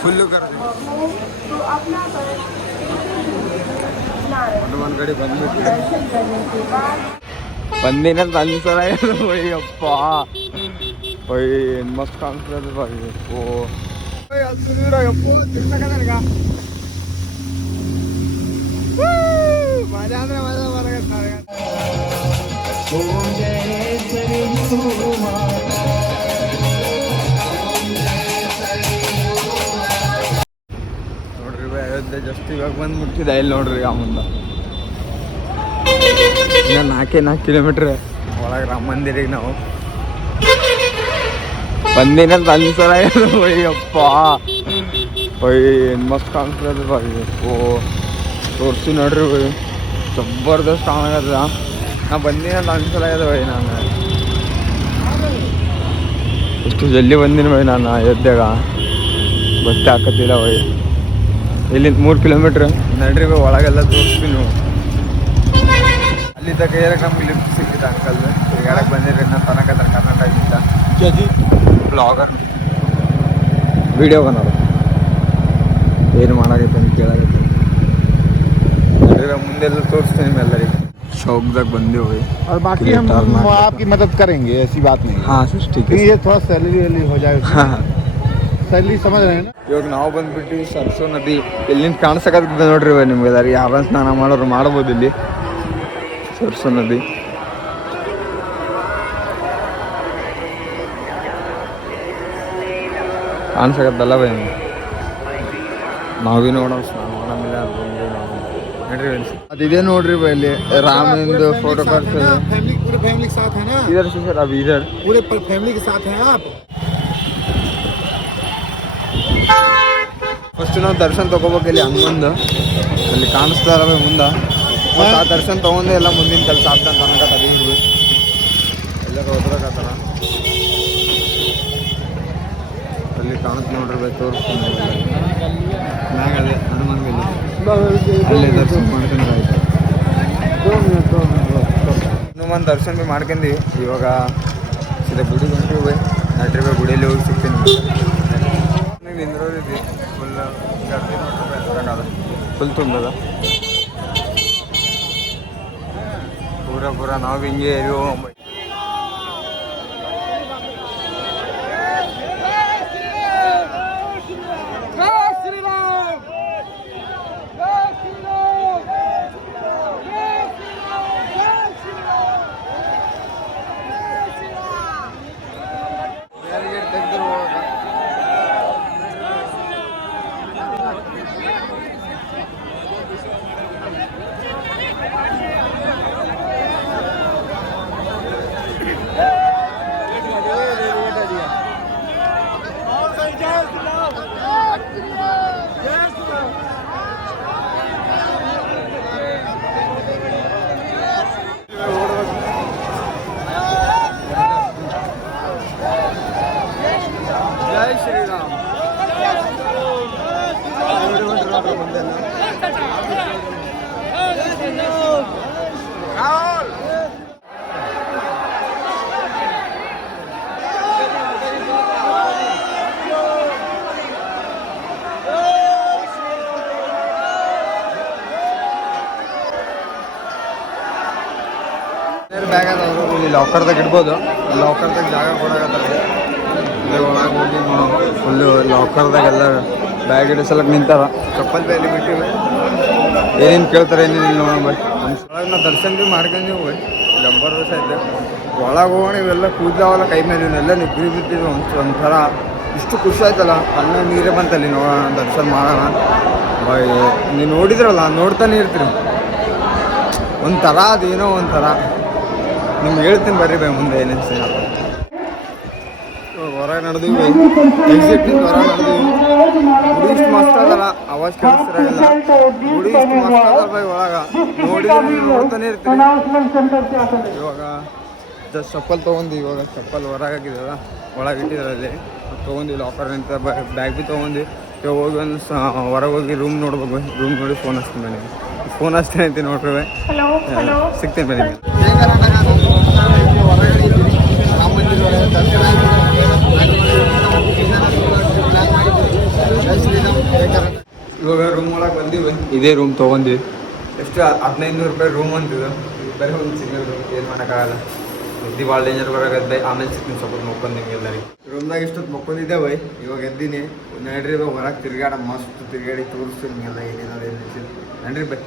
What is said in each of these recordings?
ખુલ્લું કર હનુમાનગઢી બંધ બંદીને તનસરાય ભાઈ અપ્પા ભાઈ મસ્ત કામ કરે છે ભાઈ અપ્પો મજા આવે મજા મારા ಇವಾಗ ಬಂದು ಮುಟ್ಟಿದೆ ಇಲ್ಲಿ ನೋಡ್ರಿ ಆ ಮುಂದೆ. ನಾಲ್ಕೇ ನಾಲ್ಕು ಕಿಲೋಮೀಟ್ರ್ ಒಳಗೆ ರಾಮ ಈಗ ನಾವು. ಬಂದಿನ ಅನ್ಸಲ ಅಯ್ಯಪ್ಪ. ಒಯ್ ಏನು ಮಸ್ತ್ ಕಾಣಿಸ್ತದೆ ಬಾ ಓ ತೋರಿಸಿ ನೋಡ್ರಿ. ಜಬರ್ದಸ್ತ್ ಆಗದ ನಾ ಬಂದಿನ ಅಂತ ಅನ್ಸಲ ಬೈ ನಾನು. ಎಷ್ಟು ಜಲ್ದಿ ಬಂದಿನ ಬೈ ನಾನು ಎದ್ದಾಗ. ಹಾಕತ್ತಿಲ್ಲ ಬೈ ಇಲ್ಲಿಂದ ಮೂರು ಕಿಲೋಮೀಟ್ರ್ ನಡ್ರಿ ಬೈ ಒಳಗೆಲ್ಲ ತೋರಿಸ್ತೀನಿ ನೀವು ಅಲ್ಲಿ ತನಕ ಏರಕ್ಕೆ ನಮ್ಗೆ ಲಿಫ್ಟ್ ಸಿಕ್ಕಿದೆ ಅಂಕಲ್ ತಿರ್ಗಾಡಕ್ಕೆ ಬಂದಿರಿ ನಾನು ತನಕ ಕರ್ನಾಟಕದಿಂದ ಬ್ಲಾಗರ್ ವಿಡಿಯೋ ಬನ್ನೋರು ಏನು ಮಾಡಾಗೈತೆ ಅಂತ ಕೇಳಾಗೈತೆ ನೋಡಿದ್ರೆ ಮುಂದೆಲ್ಲ ತೋರಿಸ್ತೀನಿ ನಿಮ್ಮೆಲ್ಲರಿಗೆ ಶೌಕ್ದಾಗ ಬಂದೇವು और बाकी हम आपकी मदद करेंगे ऐसी बात नहीं है ಹಾಂ ಸೃಷ್ಟಿ लेकिन ये थोड़ा सैलरी वैलरी हो जाए ಹಾಂ सैलरी समझ रहे हैं ना ಇವಾಗ ನಾವು ಬಂದ್ಬಿಟ್ಟು ಸರ್ಸೋ ನದಿ ಎಲ್ಲಿಂದ ಕಾಣಿಸಕತ್ತದೆ ನೋಡ್ರಿ ಇವಾಗ ನಿಮ್ಗೆ ಅದಾರ ಯಾರ ಸ್ನಾನ ಮಾಡೋರು ಮಾಡ್ಬೋದು ಇಲ್ಲಿ ಸರ್ಸೋ ನದಿ ಕಾಣಿಸಕತ್ತಲ್ಲ ಬೈ ನಾವೇ ನೋಡೋಣ ಸ್ನಾನ ಮಾಡಂಗಿಲ್ಲ ಬಂದ್ವಿ ನಾವು ನೋಡ್ರಿ ಅದಿದೆ ನೋಡ್ರಿ ಬೈ ಇಲ್ಲಿ ರಾಮನಿಂದು ಫೋಟೋ ಕಾರ್ಡ್ಸ್ फैमिली पूरे फैमिली के साथ है ना ಇದರ್ ಸರ್ ಅಭಿ ಇದರ್ पूरे फैमिली के साथ हैं आप ಫಸ್ಟ್ ನಾವು ದರ್ಶನ ತಗೋಬೇಕು ಇಲ್ಲಿ ಹನುಮಂದು. ಅಲ್ಲಿ ಕಾಣಿಸ್ತಾ ಇರವೆ ಮುಂದೆ. ಮತ್ತು ಆ ದರ್ಶನ ತಗೊಂಡೆ ಎಲ್ಲ ಮುಂದಿನ ಕೆಲಸ ಆಗ್ತಂತ ಅನ್ನಕತ್ತಾರ ಈಗ ಎಲ್ಲ ಹೋದ್ರಾಗತ್ತಾರ ಅಲ್ಲಿ ಕಾಣುತ್ತೆ ನೋಡಿರ್ಬೇಕು ತೋರಿಸ್ತೀನಿ ಮ್ಯಾಗ ಅದೇ ಹನುಮಾನ್ ಗಲ್ಲಿ ಅಲ್ಲಿ ದರ್ಶನ ಮಾಡ್ಕೊಂಡ್ರೆ ಆಯ್ತು. ಹನುಮಾನ್ ದರ್ಶನ ಭೀ ಮಾಡ್ಕೊಂಡಿ. ಇವಾಗ ಸೀದಾ ಗುಡಿ ಹೊಂಟಿವಿ ನಡ್ರಿ ಗುಡಿಯಲ್ಲಿ ಹೋಗಿ ಸಿಗ್ತೀನಿ ನಿಂದ್ರೋದಿದ್ದಿ ಫುಲ್ ಗರ್ದಿ ನೋಡ್ರಿ ಫುಲ್ ತುಂಬದ ಪೂರ ಪೂರ ನಾವು ಹಿಂಗೆ ಎಲ್ಲಿ ಹೋಗಂಬ ತೆಗೆದ್ರು ಹೋಗ ಜೈ ಶ್ರೀರಾಮ್ ಬ್ಯಾಗ್ ಅದಾವ ಇಲ್ಲಿ ಲಾಕರ್ದಾಗ ಇಡ್ಬೋದು. ಲಾಕರ್ದಾಗ ಜಾಗ ಕೊಡಾಕತ್ತಾರೆ. ಒಳಗೆ ಹೋಗಿ ನೋಡೋಣ ಫುಲ್ಲು ಲಾಕರ್ದಾಗೆಲ್ಲ ಬ್ಯಾಗ್ ಇಡಿಸಲಕ್ಕೆ ನಿಂತಾರ. ಚಪ್ಪಲ್ ಬೇಲಿ ಬಿಟ್ಟಿವೆ. ಏನೇನು ಕೇಳ್ತಾರೆ ಏನೇನು ನೋಡೋಣ ಬೈ ನಮ್ಮ ಒಳಗೆ ನಾವು ದರ್ಶನ ಭೀ ಮಾಡ್ಕೊಂಡೀವಿ ಬೈ ದೋಸೆ ಐತೆ. ಒಳಗೆ ಹೋಗೋಣ ಇವೆಲ್ಲ ಕೂದಲಾವಲ್ಲ ಕೈ ಮೇಲೆ ಇವನ್ನೆಲ್ಲ ನಿಗ್ರಿ ಬಿಟ್ಟಿದ್ವಿ ಒಂದು ಒಂಥರ. ಇಷ್ಟು ಖುಷಿ ಆಯ್ತಲ್ಲ ಅಲ್ಲ ನೀರೇ ಬಂತಲ್ಲಿ ನೋಡೋಣ ದರ್ಶನ ಮಾಡೋಣ. ಬೈ ನೀವು ನೋಡಿದ್ರಲ್ಲ ನೋಡ್ತಾನೆ ಇರ್ತೀರಿ. ಒಂಥರ ಅದೇನೋ ಒಂಥರ. ನಿಮ್ಗೆ ಹೇಳ್ತೀನಿ ಬರ್ರಿ ಬೈ ಮುಂದೆ ಏನೇನು ಸೀನ್ ಹೊರಗೆ ನಡೆದಿವಿ. ಎಕ್ಸಿಟ್ ಹೊರಗೆ ನಡೆದಿವಿ. ಗುಡಿ ಇಷ್ಟು ಮಸ್ತ್ ಅದಲ್ಲ ಅವಾಜ್ ಕೇಳಿಸ್ತಿರಲ್ಲ ಗುಡಿ ಇಷ್ಟು ಮಸ್ತ್ ಅದಲ್ಲ ಬೈ ಒಳಗ. ನೋಡಿದ್ರೆ ನೋಡ್ತಾನೆ ಇರ್ತೀನಿ ಇವಾಗ ಜಸ್ಟ್ ಚಪ್ಪಲ್ ತೊಗೊಂಡು ಇವಾಗ ಚಪ್ಪಲ್ ಹೊರಗಾಗಿದೆ ಒಳಗೆ ಇಟ್ಟಿದ್ರಲ್ಲಿ. ತೊಗೊಂಡು ಲಾಕರ್ ಅಂತ ಬ್ಯಾಗ್ ಭೀ ತೊಗೊಂಡು ಇವಾಗ ಹೋಗಿ ಒಂದು ಹೊರಗೆ ಹೋಗಿ ರೂಮ್ ನೋಡ್ಬೇಕು. ರೂಮ್ ನೋಡಿ ಫೋನ್ ಹಚ್ತೀನಿ ಬನ್ನಿ. ಫೋನ್ ಹಚ್ತೀನಿ ಅಂತ ನೋಡ್ರಿ ಸಿಗ್ತೀನಿ हेलो ಇವಾಗ ರೂಮ್ ಒಳಗೆ ಬಂದಿವಿ. ಇದೇ ರೂಮ್ ತೊಗೊಂಡ್ವಿ. ಎಷ್ಟು ಹದಿನೈದು ನೂರು ರೂಪಾಯಿ ರೂಮ್ ಅಂತಿದ್ದು ಬರೀ ಒಂದು ಸಿಂಗಲ್ ರೂಮ್ ಏನು ಮಾಡೋಕ್ಕಾಗಲ್ಲ. ಎದ್ದು ಭಾಳ ಡೇಂಜರ್ ಬರೋಕತ್ತೆ ಆಮೇಲೆ ಸಿಕ್ತೀನಿ ಸ್ವಲ್ಪ ಮಕ್ಕೊಂದಿಂಗೆ ಎಲ್ಲರಿಗೆ. ರೂಮ್ನಾಗ ಇಷ್ಟೊತ್ತು ಮಕ್ಕೊಂಡಿದ್ದೆ ಬೈ. ಇವಾಗ ಎದ್ದೀನಿ. ನಡ್ರಿ ಇವಾಗ ಹೊರಗೆ ತಿರ್ಗಾಡ ಮಸ್ತ್ ತಿರ್ಗಾಡಿ ತೋರಿಸ್ತೀನಿ ಹಿಂಗೆಲ್ಲ ಏನೇನಾದ್ರು ಏನು ನಡ್ರಿ ಬೈ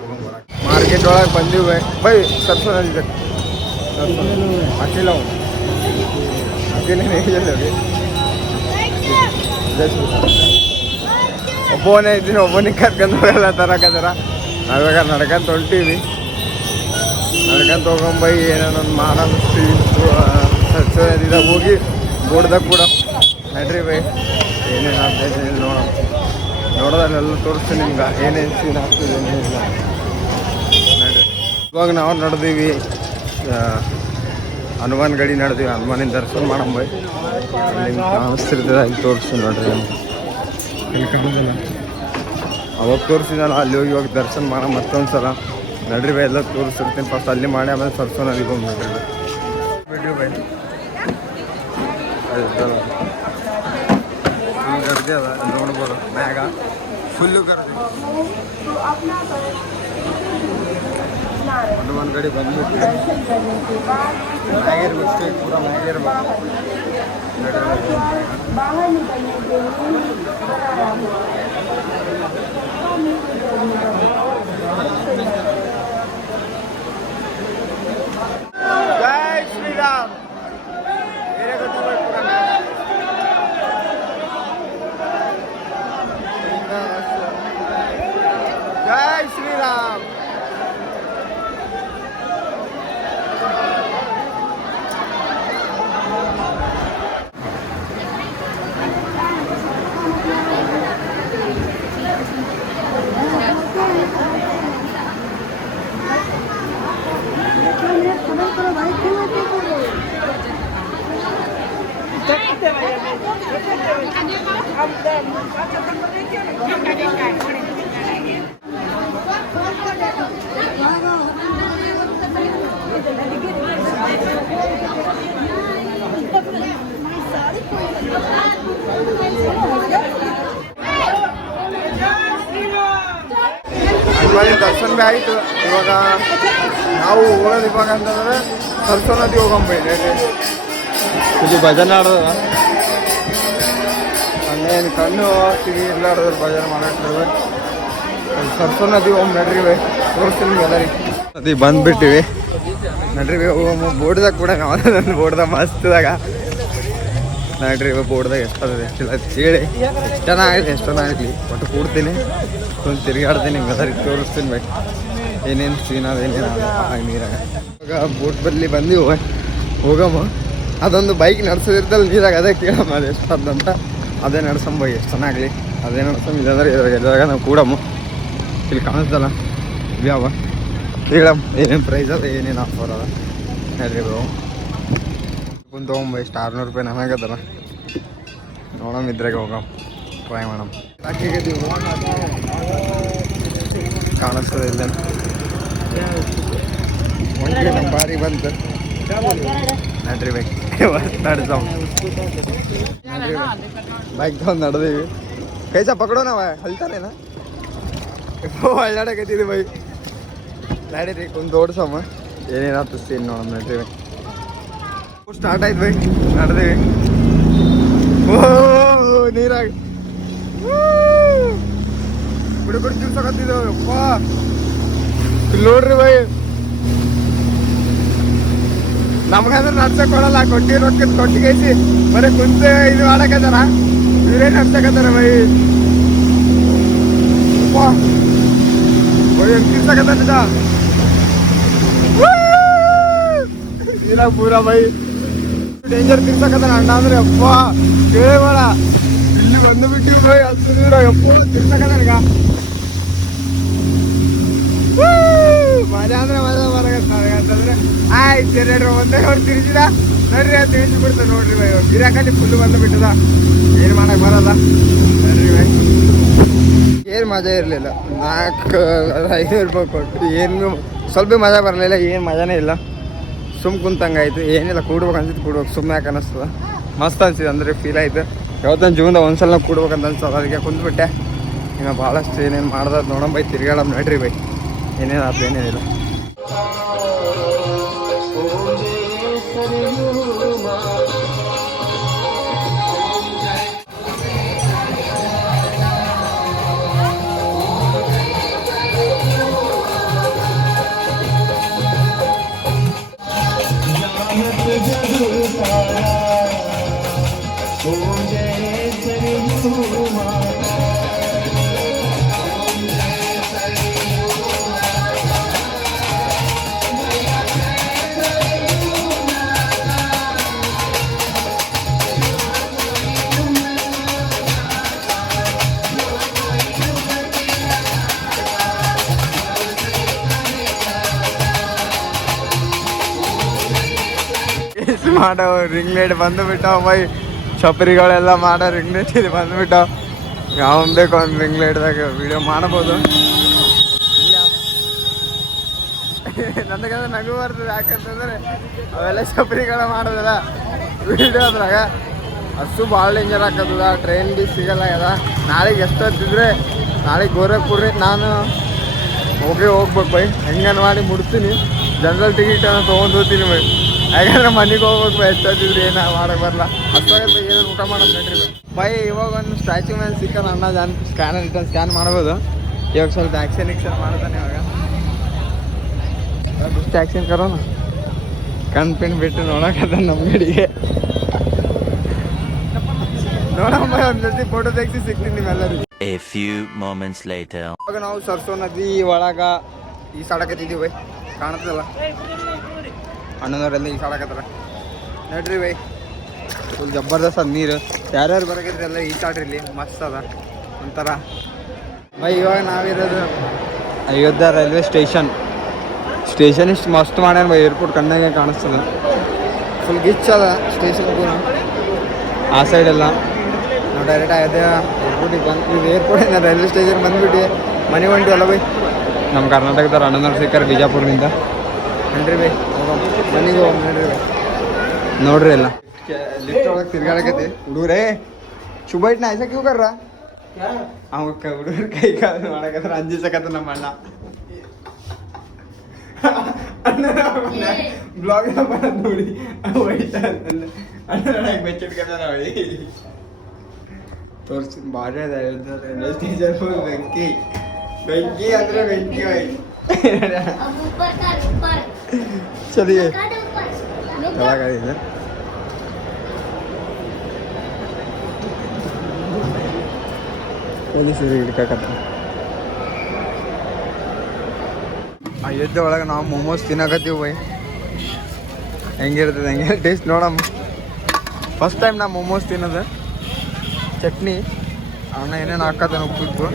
ಹೋಗೋಣ ಹೊರಗೆ. ಮಾರ್ಕೆಟ್ ಒಳಗೆ ಬಂದಿವೆ ಬೈ. ಸರ್ಸೋಣ ಅಚ್ಚಿಲ್ಲ ಅವನು. ಒಬ್ಬನೇ ಇದ್ದೀನಿ ಒಬ್ಬನಿಗೆ ಕರ್ಕೊಂಡು ಹೋಗಲ್ಲ ತರಕತ್ತಾರ ನಾವಾಗ ನಡ್ಕೊಂತ ಹೊಂಟೀವಿ. ನಡ್ಕೊಂತ ಹೋಗೊಂಬೈ ಏನೊಂದು ಸಚ್ಚಿದಾಗ ಹೋಗಿ ಬೋಡ್ದಾಗ ಕೂಡ. ನಡ್ರಿ ಬೈ ಏನೇನು ಆಗ್ತೈತೆ ನೋಡೋಣ. ನೋಡೋದಲ್ಲೆಲ್ಲ ತೋರಿಸ್ತೀನಿ ನಿಮ್ಗೆ ಏನೇನು ಸೀನ್ ಆಗ್ತದೆ ಏನೇನಿಲ್ಲ ನಡ್ರಿ. ಇವಾಗ ನಾವು ನಡೆದೀವಿ ಹನುಮಾನ್ ಗಡಿ ನಡೆದೀವಿ. ಹನುಮಾನಿನ ದರ್ಶನ ಮಾಡಂಬೈ ನಿಮ್ಗೆ ಕಾಣಿಸ್ತಿರ್ತದೆ ಅಲ್ಲಿ ತೋರಿಸ್ತೀನಿ ನೋಡ್ರಿ ಇಲ್ಲಿ ಕಾಣೋದಿಲ್ಲ ಅವಾಗ ತೋರಿಸಿದಲ್ಲ ಅಲ್ಲಿ ಹೋಗಿ ಇವಾಗ ದರ್ಶನ ಮಾಡೋ ಮತ್ತೊಂದು ಸಲ ನಡ್ರಿ ಬೈ ಎಲ್ಲ ತೋರಿಸಿರ್ತೀನಿ. ಫಸ್ಟ್ ಅಲ್ಲಿ ಮಾಡಿ ಆಮೇಲೆ ಸರ್ಸೋ ನದಿಗೆ ಹೋಗಿ ನೋಡ್ರಿ ಬಿಡ್ರಿ ಬೈ. ಫುಲ್ ಗರ್ದಿ ಅದ ನೋಡ್ಬೋದು. ಮ್ಯಾಗ. ಫುಲ್ಲು ಗರ್ದಿ. ಹನುಮಾನ್ ಗಡಿ ಬಂದ್ಬಿಟ್ಟು ಮ್ಯಾಗಿರ್ ಬಿಟ್ಟು ಪೂರ ಮ್ಯಾಗಿರ್ ಬಾಬಾ ಹನುಮಾನಿ ದರ್ಶನ ಭೀ ಆಯಿತು. ಇವಾಗ ನಾವು ಹೋಗೋದು ಇವಾಗ ಅಂತಂದ್ರೆ ಸರ್ಸೋ ನದಿ ಹೋಗಂಬೈ ಇದು. ಭಜನೆ ಆಡೋದ? ಹಂಗೇನು ಕಣ್ಣು ಎಲ್ಲ ಆಡೋದ್ರ ಭಜನೆ ಮಾಡಿ ಸರ್ಸೋ ನದಿ ಹೋಗಿ ನಡ್ರಿ ತೋರಿಸ್ತೀನಿ ಎಲ್ಲರಿಗೆ. ನದಿ ಬಂದ್ಬಿಟ್ಟಿವಿ. ನಡ್ರಿ ಭೇ ಹೋಗಮ್ಮ ಬೋಡ್ದಾಗ ಕೂಡ ನಾವು ಬೋಡ್ದಾಗ ಮಸ್ತ್ದಾಗ ನಡ್ರಿ ಬೋರ್ಡ್ದಾಗ ಎಷ್ಟು ಎಷ್ಟಿಲ್ಲ ಅಂತ ಹೇಳಿ. ಎಷ್ಟು ಜನ ಆಗಲಿ, ಎಷ್ಟು ಜನ ಆಗಲಿ, ಒಟ್ಟು ಕೂಡ್ತೀನಿ. ಒಂದು ತಿರುಗಾಡ್ತೀನಿ ನಿಮ್ಗೆ ತೋರಿಸ್ತೀನಿ ಬೈ. ಏನೇನು ಸೀನ್ ಅದ, ಏನೇನು ಆಗ ನೀರಾಗ ಇವಾಗ ಬೋಟ್ ಬರಲಿ ಬಂದೀವಿ ಹೋಗಮ್ಮ. ಅದೊಂದು ಬೈಕ್ ನಡ್ಸೋದಿರ್ತಲ್ಲ ನೀರಾಗ, ಅದೇ ಕೇಳಮ್ಮ ಅದು ಎಷ್ಟು ಅದಂತ ಅದೇ ನಡ್ಸಮ್ಮ ಬೈ, ಎಷ್ಟು ಚೆನ್ನಾಗಲಿ ಅದೇ ನಡ್ಸಮ್ಮ ಇದಾದ್ರೆ ಇದ್ರಾಗ ಇದ್ರಾಗ ನಾವು ಕೂಡಮ್ಮ. ಇಲ್ಲಿ ಕಾಣಿಸ್ತಲ್ಲ, ಇದ್ಯಾವ? ಕೇಳಮ್ಮ, ಏನೇನು ಪ್ರೈಸ್ ಅದ, ಏನೇನು ಆಫರ್ ಅದ. ನಡ್ರಿ ಬ್ರೋ ಕುಂತ ತೊಗೊಂಬ ಎಷ್ಟು ಆರುನೂರು ರೂಪಾಯಿ ನನಗದಲ್ಲ ನೋಡಮ್ ಇದ್ರಾಗ ಹೋಗಮ್ ಟ್ರೈ ಮಾಡಮ್ ಕಾಣಿಸ್ತದೆ ಇಲ್ಲ ಒಂಟಿ ನಮ್ಮ ಬಾರಿ ಬಂತು ನಡ್ರಿ ಬೈಕ್ ನಡ್ಸಮ್ ನಡ್ರಿ ಬೈಕ್ ತಗೊಂಡು ನಡೆದೀವಿ ಕೈಸ ಪಕಡೋ ನಾವ ಹಲ್ತಾನೇನ ಅಳ್ಳಾಡಕತ್ತಿದ್ವಿ ಬೈ ನಡೀರಿ ಕುಂತು ಓಡಿಸಮ್ಮ ಏನೇನಾಗ್ತದೆ ಸೀನ್ ನೋಡಮ್ ನಡ್ರಿ ಬೈ ಸ್ಟಾರ್ಟ್ ಆಯ್ತು ಬೈ. ನಡೆದೀವಿ. ಓ ನೀರಾಗ. ಬಿಡು ಬಿಡು ಇಲ್ಲಿ ನೋಡ್ರಿ ಬೈ. ನಮ್ಗಂದ್ರೆ ನಡ್ಸಕ್ ಕೊಡಲ್ಲ ಕೊಟ್ಟಿ ರೊಕ್ಕ ಕೊಟ್ಟಿಗೈಸಿ ಬರೀ ಕುಂತ ಇದು ಮಾಡಕತ್ತಾರ ಇವರೇ ನಡ್ಸಕತ್ತಾರ ಬೈ. ಅಪ್ಪ ಬೈ, ಹೆಂಗ್ ತಿರ್ಸಕತ್ತಾರ ಪೂರಾ ಪೂರ ಬೈ. ಡೇಂಜರ್ ತಿರ್ಸಕತ್ತಾನ ಅಣ್ಣ ಅಂದ್ರೆ ಅಪ್ಪ ಕೇಳಬೇಡ. ಇಲ್ಲಿ ಬಂದು ಬಿಟ್ಟಿವಿ ಬೈ ಹತ್ತು ನೀರು ಅಪ್ಪ ತಿರ್ಸಕತ್ತಾನೀಗ ಮಜಾ ಅಂದ್ರೆ ಮಜಾ ಬರಕಂತಂದ್ರೆ ಆಯ್ತು ಎರಡು ಒಂದೇ ಅವ್ರು ತಿರ್ಸಿದ. ನೋಡ್ರಿ ಅಂತ ಬಿಡ್ತಾರೆ ನೋಡ್ರಿ ಬೈ ಗಿರಾಕಲ್ಲಿ ಫುಲ್ ಬಂದು ಬಿಟ್ಟದ. ಏನು ಮಾಡಕ್ ಬರಲ್ಲ. ನೋಡ್ರಿ ಬೈ ಏನು ಮಜಾ ಇರಲಿಲ್ಲ. ನಾಲ್ಕು, ಐನೂರು ರೂಪಾಯಿ ಕೊಟ್ಟು ಏನು, ಸ್ವಲ್ಪ ಮಜಾ ಬರಲಿಲ್ಲ. ಏನು ಮಜಾನೇ ಇಲ್ಲ. ಸುಮ್ ಕುಂತಂಗಾಯ್ತು. ಏನಿಲ್ಲ, ಕೂಡ್ಬೇಕು ಅನ್ಸಿತ್ತು, ಕೂಡ್ಬೇಕು. ಸುಮ್ಮನೆ ಯಾಕೆ ಅನ್ನಿಸ್ತದ ಮಸ್ತ್ ಅನ್ಸಿದೆ ಅಂದ್ರೆ ಫೀಲ್ ಆಯ್ತು. ಯಾವತ್ತೊಂದು ಜೀವನದಾಗ ಒಂದ್ಸಲ ಕೂಡ್ಬೇಕಂತ ಅನ್ಸ್ತದ ಅದಕ್ಕೆ ಕುಂತ್ಬಿಟ್ಟೆ. ಇನ್ನು ಭಾಳಷ್ಟು ಏನೇನು ಮಾಡ್ದ ನೋಡೋಣ ಬೈ. ತಿರ್ಗಾಡಮ್ ನಡ್ರಿ ಬೈ. ಏನೇನು ಅದು ಏನೇನಿಲ್ಲ. ಮಾಡೋ ರಿಂಗ್ ಲೈಟ್ ಬಂದು ಬಿಟ್ಟಾವ ಬೈ ಚಪ್ಪರಿಗಳೆಲ್ಲ ಮಾಡೋ ರಿಂಗ್ ಲೈಟ್ ಇದು ಬಂದ್ಬಿಟ್ಟಾವ ಯಾವ ಬೇಕು ಒಂದು ರಿಂಗ್ ಲೈಟ್ದಾಗ ವಿಡಿಯೋ ಮಾಡಬಹುದು ನನಗಂದ್ರೆ ನಗು ಬರ್ತದೆ. ಯಾಕಂತಂದ್ರೆ ಅವೆಲ್ಲ ಚಪ್ಪರಿಗಳ ಮಾಡೋದಲ್ಲ. ವಿಡಿಯೋ ಅದ್ರಾಗ ಅಷ್ಟು ಭಾಳ ಡೇಂಜರ್ ಆಗ್ತದ ಟ್ರೈನ್ ಬಿ ಸಿಗಲ್ಲ ಅದ ನಾಳೆಗೆ ಎಷ್ಟೊತ್ತಿದ್ರೆ ನಾಳೆಗೆ ಗೋರಖ್ಪುರ್ರಿ ನಾನು ಹೋಗಿ ಹೋಗ್ಬೇಕು. ಬೈ. ಹೆಂಗನ್ ಮಾಡಿ ಮುಡ್ತೀನಿ ಜನರಲ್ ಟಿಕೆಟ್ ತೊಗೊಂಡು ಹೋಗ್ತೀನಿ ಬೈ. ಯಾಕಂದ್ರೆ ಮನೆಗೆ ಹೋಗ್ಬೇಕು ಎಷ್ಟಿದ್ರಿ ಏನ ಮಾಡಕ್ ಬರಲ್ಲ ಅಷ್ಟಾಗ ಬೈ ಏನಾದ್ರು ಊಟ ಮಾಡೋದು ನಡ್ರಿ ಬೈ. ಇವಾಗ ಒಂದು ಸ್ಟ್ಯಾಚು ಮೇಲೆ ಸಿಕ್ಕ ಅಣ್ಣ ಜಾನ್ ಸ್ಕ್ಯಾನ್ ರಿಟರ್ನ್ ಸ್ಕ್ಯಾನ್ ಮಾಡ್ಬೋದು. ಇವಾಗ ಸ್ವಲ್ಪ ಆ್ಯಕ್ಷನ್ ಇಕ್ಷನ್ ಮಾಡ್ತಾನೆ ಇವಾಗ. ಇಷ್ಟು ಆ್ಯಕ್ಷನ್ ಕರೋಣ ಕಣ್ ಪಿನ್ ಬಿಟ್ಟು ನೋಡೋಕದ ನಮ್ಮ ಗಡಿಗೆ. ನೋಡಮ್ಮ ಒಂದು ಜೊತೆ ಫೋಟೋ ತೆಗ್ಸಿ ಸಿಗ್ತೀನಿ ನಿಮ್ಮೆಲ್ಲರಿಗೂ. ಎ ಫ್ಯೂ ಮೊಮೆಂಟ್ಸ್ ಲೇಟರ್ ಇವಾಗ ನಾವು ಸರ್ಸೋ ನದಿ ಒಳಗ ಈ ಸಡಕತ್ತಿದ್ದೀವಿ ಬೈ. ಕಾಣ್ತದಲ್ಲ ಅಣ್ಣನವರೆಲ್ಲ ಈ ಸಾಡಕತ್ತಾರ ನಡ್ರಿ ಬೈ. ಫುಲ್ ಜಬರ್ದಸ್ತ್ ಅದ ನೀರು. ಯಾರ್ಯಾರು ಬರಕೈತ್ರಿ ಎಲ್ಲ ಈಸಾಡ್ರಿ ಇಲ್ಲಿ ಮಸ್ತ್ ಅದ. ಒಂಥರ. ಬೈ, ಇವಾಗ ನಾವಿರೋದು ಅಯೋಧ್ಯ ರೈಲ್ವೆ ಸ್ಟೇಷನ್. ಸ್ಟೇಷನ್ ಇಷ್ಟು ಮಸ್ತ್ ಮಾಡ್ಯಾನ ಬೈ. ಏರ್ಪೋರ್ಟ್ ಕಣ್ಣಾಗೆ ಕಾಣಿಸ್ತದೆ. ಫುಲ್ ಗಿಚ್ ಅದ ಸ್ಟೇಷನ್ ಕೂಡ ಆ ಸೈಡ್ ಎಲ್ಲ. ನಾವು ಡೈರೆಕ್ಟ್ ಅಯೋಧ್ಯ ಏರ್ಪೋರ್ಟಿಗೆ ಬಂದು ಇದು ಏರ್ಪೋರ್ಟಿಂದ ರೈಲ್ವೆ ಸ್ಟೇಷನ್ ಬಂದ್ಬಿಟ್ಟು ಮನೆ ಹೊಂಟಿ ಅಲ್ಲ ಬೈ. ನಮ್ಮ ಕರ್ನಾಟಕದವ್ರು ಸಿಕ್ಕರೆ ಸಿಕ್ಕಾರ ಬಿಜಾಪುರದಿಂದ ನಡ್ರಿ ಬೈ. ಹೋಗೋಣ ಮನೆಗೆ ಹೋಗಿ ನಡ್ರಿ ಬೈ. ನೋಡ್ರಿ ಎಲ್ಲ. ಲಿಫ್ಟ್ ಒಳಗೆ ತಿರ್ಗಾಡಕತ್ತಿ. ಹುಡುಗ್ರೇ ಶುಭ ಇಟ್ನ ಐಸಕ್ ಇವ್ ಕರ್ರ? ಅವ ಹುಡುಗರು ಕೈ ಕಾಲು ಮಾಡಕತ್ರ ಅಂಜಿಸಕತ್ತ ನಮ್ಮ ಅಣ್ಣ. ಬ್ಲಾಗ್ ಬರೋದು ನೋಡಿ. ವೈಟ್ ಅಣ್ಣ ಬೆಚ್ಚಿಟ್ಕೊಂಡ ನೋಡಿ. ತೋರಿಸಿ ಭಾರಿ ಅದ ರೈಲ್ವೆ ಸ್ಟೇಷನ್ ಬೆಂಕಿ. ಬೆಂಕಿ ಅಂದ್ರೆ ಬೆಂಕಿ ಬೈ अब ऊपर कर ऊपर ಚಲಿಯೇ कर ऊपर लोग ಕೆಳಗಿದೆ ಎಲ್ಲಿ ಸರಿ ಹಿಡ್ಕಕತ್ತ ಅಯೋಧ್ಯೆ ಒಳಗೆ ನಾವು ಮೊಮೋಸ್ ತಿನ್ನಕತ್ತೀವಿ ಬೈ ಹೆಂಗಿರ್ತದೆ ಹೆಂಗೆ ಟೇಸ್ಟ್ ನೋಡಮ್ಮ ಫಸ್ಟ್ ಟೈಮ್ ನಾ ಮೊಮೋಸ್ ತಿನ್ನೋದು ಚಟ್ನಿ ಅವನ್ನ ಏನೇನು ಹಾಕತ್ತಾನ ಉಪ್ಪಿಟ್ಟು